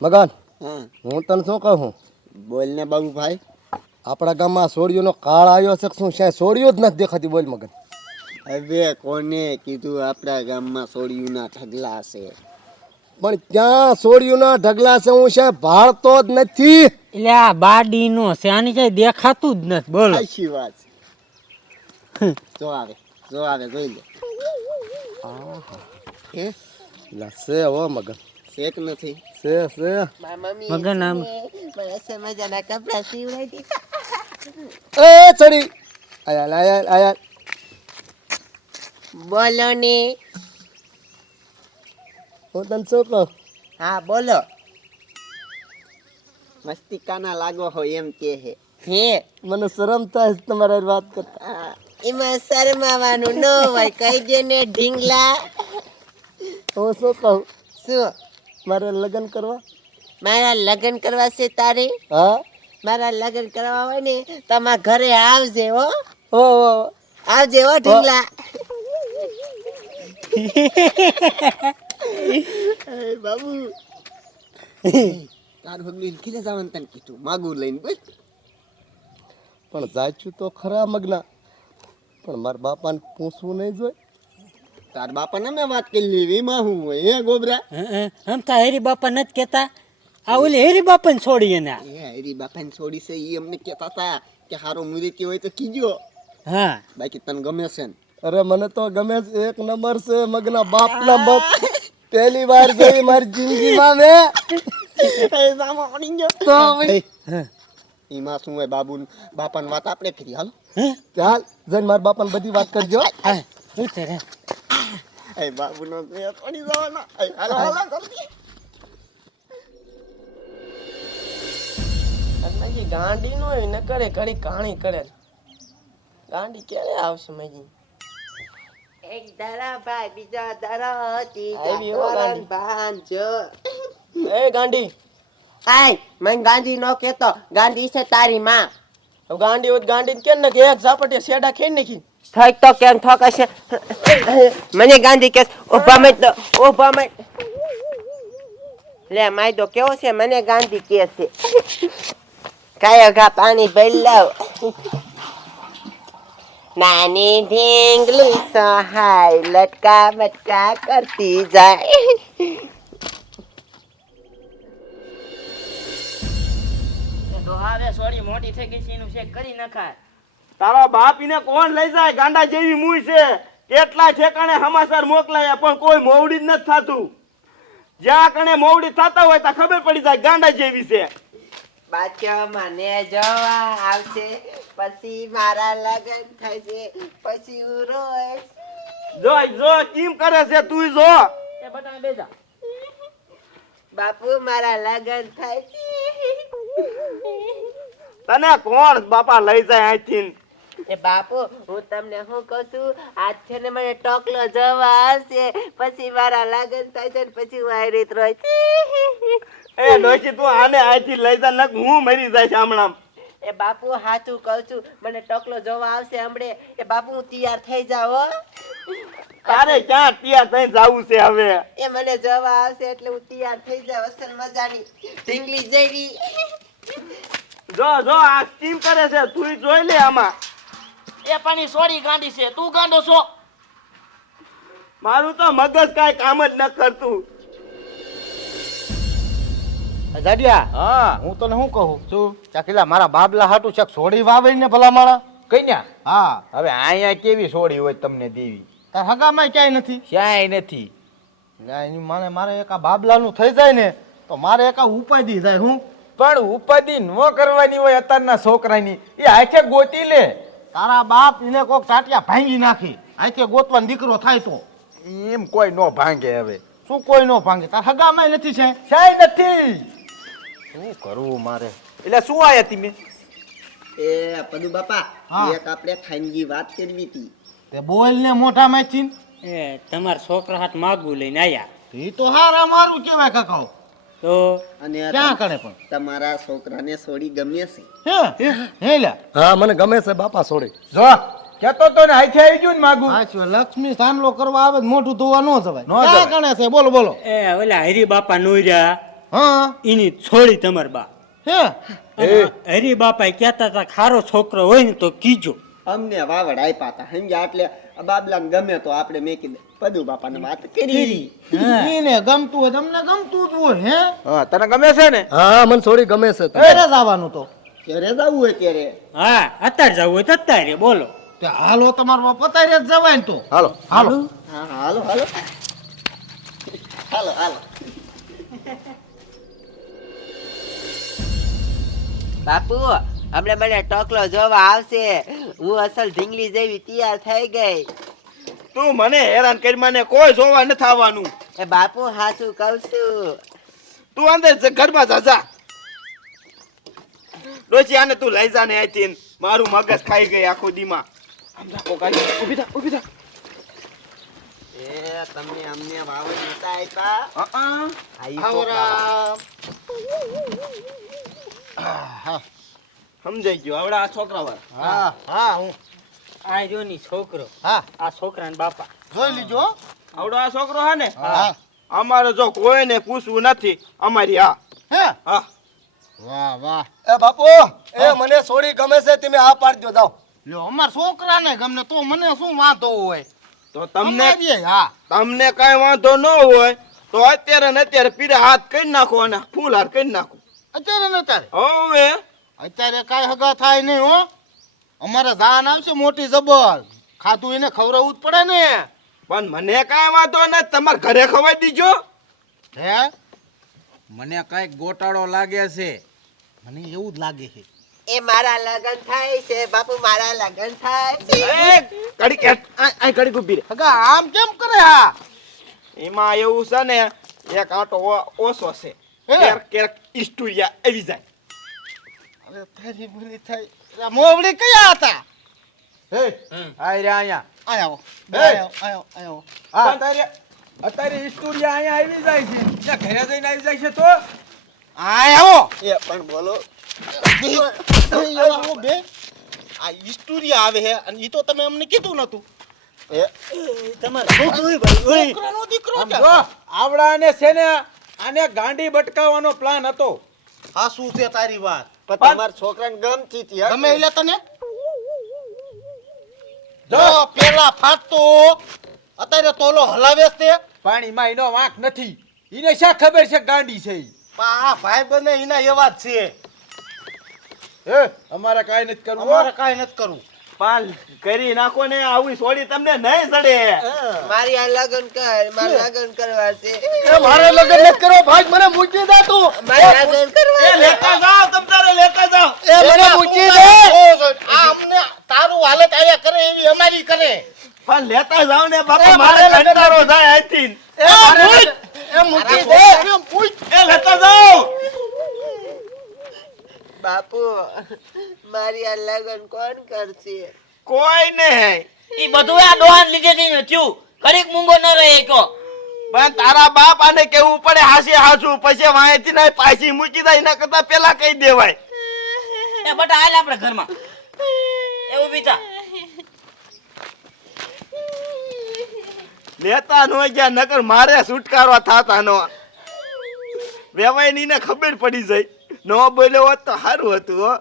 મગન હા હું તને શું કહું, બોલ ને બાબુભાઈ. આપણા ગામમાં સોડિયોનો કાળ આવ્યો છે, શું છે? સોડિયો જ નથી દેખાતી. બોલ મગન. હવે કોને કીધું આપણા ગામમાં સોડિયુંના ઢગલા છે? પણ ક્યાં સોડિયોના ઢગલા છે? હું છે ભાળતો જ નથી. એટલે આ બાડી નો છે, આની કઈ દેખાતું જ નથી. બોલો. સાચી વાત જો આવે જોઈ લે. હે લા છે હો મગન, શેક નથી. છે મગન આમ મજાના કપડા સીવડાવી એ ચડી આયા આયા આયા. બોલો ને. હું તને શું કહું, હા બોલો. મસ્તિકાના લાગો હોય એમ કે હે. મને શરમ થાય છે તમારી વાત કરતા. એમાં શરમાવાનું ન હોય, કહી દે ને ઢીંગલા. હું શું કહું, શું મારે લગ્ન કરવા? મારા લગ્ન કરવા છે તારે? હા મારા લગ્ન કરવા હોય ને તમારા ઘરે આવજે હો. ઓ આવજે હો ઢીંગલા. બાબુ તાર ભગની ખીલે જવાનું તને કીધું, માગું લઈને બોલ. પણ જાચું તો ખરા મગના, પણ મારા બાપાને પૂછવું નહીં જોઈ. તાર બાપાને મેં વાત કરી લેવી, માં હું હોય હે ગોબરા? આમ તો હેરી બાપા નથી કેતા, આ ઓલી હેરી બાપા ને છોડી એને. એ હરી બાપાને છોડી છે ઈ અમને કહેતા હતા કે હારો મુરીતી હોય તો કીજો. હા બાકી તને ગમે છે ને? અરે મને તો ગમે છે, એક નંબર છે મગના બાપના બાપ. પહેલી વાર જોઈ મારી જિંદગીમાં મેં. તો એમાં શું હોય? બાપાની વાત આપણે કરી. હાલ ચાલ જઈને મારા બાપાને બધી વાત કરજો. હા ઉતર હે. એ બાબુનો થોડી જવાનો. હાલો હાલો જલ્દી. માજી ગાંડી નો હોય ને કરે ઘડી કાણી કરે. ગાંડી ક્યારે આવશે માજી? એક દરા ભાઈ બીજો દરો આવી હો ગાંડી. બાંધજો. એ ગાંડી, આય મને ગાંધી નો કેતો, ગાંધી છે તારી માં. હવે ગાંડી હોય તો ગાંડી કેમ ને કે એક ઝાપટીએ શેડા ખેઈ નાખી. થઈ તો કેમ ઠોકશે? મને ગાંધી કે ઉભા મત દો, ઉભા મત. લે માયદો કેવો છે? મને ગાંધી કે છે. કાયો ઘા પાણી ભરી લાવ. નાની ઢીંગલી સહાય લટકા બટકા કરતી જાય. દોહારે સોરી મોટી થઈ ગઈ છે, એનું શેક કરી નખાય. તારો બાપ ઈને કોણ લઈ જાય? ગાંડા જેવી મૂઈ છે. કેટલા ઠેકાણે સમાચાર મોકલાયા પણ કોઈ મોવડી જ નથી થાતું. જ્યાં કણે મોવડી થતા હોય ત્યાં ખબર પડી જાય ગાંડા જેવી છે. બાચો મને જોવા આવશે, પછી મારા લગન થશે, પછી હું રોઈશ. જો કેમ કરે છે તું જો. એ બટાણે બેજા. બાપુ મારા લગન થશે. તને કોણ બાપા લઈ જાય અહીંથી? એ બાપુ હું તમને શું કહું છું, આજ છે ને મને ટોકલો જોવા આવશે, પછી મારા લગન થશે, પછી હું આ રીત રોઈશ. એ ડોશી તું આને અહીંથી લઈ જા, નક હું મરી જાય છે હમણાં. એ બાપુ સાચું કહું છું, મને ટોકલો જોવા આવશે હમણે. એ બાપુ હું તૈયાર થઈ જાવ હો. તારે ક્યાં તૈયાર થઈને જાવું છે હવે? એ મને જોવા આવશે એટલે હું તૈયાર થઈ જાવ, અસલ મજાની ઢીંગલી જેવી. જો આ કેમ કરે છે તું જોઈ લે આમાં. એ પાણી સોરી ગાંડી છે, તું ગાંડો છો. મારું તો મગજ કાંઈ કામ જ ન કરતું. જાડિયા, હા હું તને શું કહું છું, ચાકીલા મારા બાબલા હાટું ચક છોડી વાવે ને ભલા મારા. કન્યા હા હવે અહીંયા કેવી સોડી હોય તમને દેવી? તાર હગામાં ક્યાંય નથી. ક્યાંય નથી. ના, એની મારે એક આ બાબલાનું થઈ જાય ને તો મારે એક આ ઉપાધી જાય. હું પણ ઉપાધિ ન કરવાની હોય અત્યારના છોકરાની. એ હાથે ગોતી લે. તારા બાપ એને કોક ટાટિયા ભાંગી નાખી, આખે ગોતવાનો દીકરો થાય તો. એમ કોઈ નો ભાંગે હવે. શું કોઈ નો ભાંગે? તાર હગામાં નથી છે. ક્યાંય નથી. શું કરવું મારે? એટલે શું આયા તમે? એ પદુ બાપા, હા. એક આપણે ખાનગી વાત કરવી હતી. તે બોલ ને મોઢા માંથી. એ તમારા છોકરા હાથ માગું લઈને આયા એ તો હારા મારું કેવાય કાકાઓ. તો અને ક્યાં કરે પણ? તમારા છોકરાને સોડી ગમે છે? હે લ્યા. હા મને ગમે છે બાપા સોડી. જો કેતો તો ને હાથે આવી ગયું ને માગું. સાચું, લક્ષ્મી સાંડલો કરવા આવે તો મોઢું ધોવા ન જવાય. ન જવાય. ક્યાં ગણે છે? બોલો બોલો. એ ઓલા હરી બાપા નુર્યા હા એની છોડી તમાર બા હે અને હરી બાપા કહેતા હતા ખારો છોકરો હોય ને તો કીજો. અમને વાવડ આપ્યા હતા સમજ્યા એટલે બાબલાને ગમે તો આપણે મેકી દે પદુ બાપાને વાત કરી. એને ગમતું હોય તમને ગમતું જ હોય હે હા તને ગમે છે ને? હા મને થોડી ગમે છે ઘરે જ આવવાનું તો ક્યારે જવું હોય ત્યારે. હા અત્યારે જવું હોય તો અત્યારે બોલો. તે હાલો તમારો બાપ પતારે જ જવાય ને તો હાલો હાલો હા હાલો હાલો હાલો હાલો. બાપુ હમણાં મને ટોકલો જોવા આવશે. હું અસલ ઢીંગલી જેવી તૈયાર થઈ ગઈ. તું મને હેરાન કરી મને કોઈ જોવા નથી આવવાનું. એ બાપુ હાચું કહું છું. તું અંદર ઘરમાં જા. ડોશી આને તું લઈ જા ને અહીંથી. મારું મગજ ખાઈ ગઈ આખો દીમાં. સમજા કોકારી ઊભી થા. એ તમને અમને વાવડ નતા આપ્યા. આઈ આવો છોકરા. સમજાઈ ગયો આવડા આ છોકરા વાળા. હા હા હું આ જો ની છોકરો હા આ છોકરા ને બાપા. જોઈ લીજો આવડો આ છોકરો હા ને હા અમારે જો કોઈને પૂછવું નથી અમારી આ હે હા વાહ વાહ એ બાપુ એ મને સોડી ગમે છે તમે આ પાડજો જાઓ. લ્યો અમાર છોકરાને ગમને તો મને શું વાંધો હોય તો તમને અમારીએ, હા તમને કાંઈ વાંધો ન હોય તો અત્યારે ને અત્યારે પીરે હાથ કરી નાખો અને ફૂલ હાથ કરી નાખો. અત્યારે ને અત્યારે હવે અત્યારે કાંઈ હગા થાય નહીં હો અમારે જાન આવશે મોટી જબર ખાધું એને ખવડાવવું જ પડે ને પણ મને કાંઈ વાંધો નથી તમારે ઘરે ખવાઈ દીજો. હે મને કાંઈક ગોટાળો લાગે છે મને એવું જ લાગે છે એ મારા લગન થાય છે બાપુ, મારા લગન થાય છે. ઘડીક આ ઘડીક ઊભી રહે. હગા આમ કેમ કરે હા એમાં એવું છે ને એક આંટો ઓછો છે. ક્યારેક ઇસ્ટુરિયા આવી જાય. અરે તારી બોલી થાય આ મોવડી કયા હતા હે આય રે આયા આયો આયો આયો અત્યારે સ્ટુડિયો અહીંયા આવી જાય છે ત્યાં ઘરે જઈને આવી જાય છે તો આયો એ પણ બોલો બે આ હિસ્ટોરિયા આવે છે અને ઈ તો તમે અમને કીધું નતું તમારે છોકરો ભાઈ છોકરાનો દીકરો આમ જો આવડાને છે ને આને ગાંડી બટકાવવાનો પ્લાન હતો. આ શું છે તારી વાત પણ તમારા છોકરાને ગમતી હતી હા? ગમે એટલે તને જો પેલા ફાટતો અત્યારે તોલો હલાવે છે તે પાણીમાં એનો વાંક નથી. એને શા ખબર છે ગાંડી છે ઈ? પણ આ ભાઈ બને એના એવા જ છે હે અમારે કાંઈ નથી કરવું હો. અમારે કાંઈ નથી કરવું પાલ કરી નાખો ને આવી સોડી તમને નહીં ચડે. મારી આ લગન કર, મારા લગન કરવા છે. એ મારે લગન નથી કરો ભાઈ મને મૂકી દે તું. મારા લગન કરવા છે. લેતા જાઓ તમ તારે લેતા જાઓ. એ મને મૂકી દે. આ અમને તારું હાલત આયા કરે એવી અમારી કરે પણ લેતા જાઓ ને બાપા મારે કંટાળો થાય અહીંથી. એ મૂકી દે. એ લેતા જાઓ. બાપુ મારી આ લગન કોણ કરશે? કોઈ નહીં. ઈ બધું આ ડોહાન લીધે થી થયું. ઘડીક મૂંગો ન રહે કો. પણ તારા બાપ આને કેવું પડે હાસી હાસું પછી વાંયથી ના પાછી મૂકી જાય એના કરતા પેલા કહી દેવાય. એ બટા હાલ આપણે ઘરમાં. એ ઊભી થા. લેતા નો ગયા નકર મારે છુટકારો થાતા નો. વેવાય ની ને ખબર પડી જાય. ન બોલ્યો હોત તો સારું હતું હો.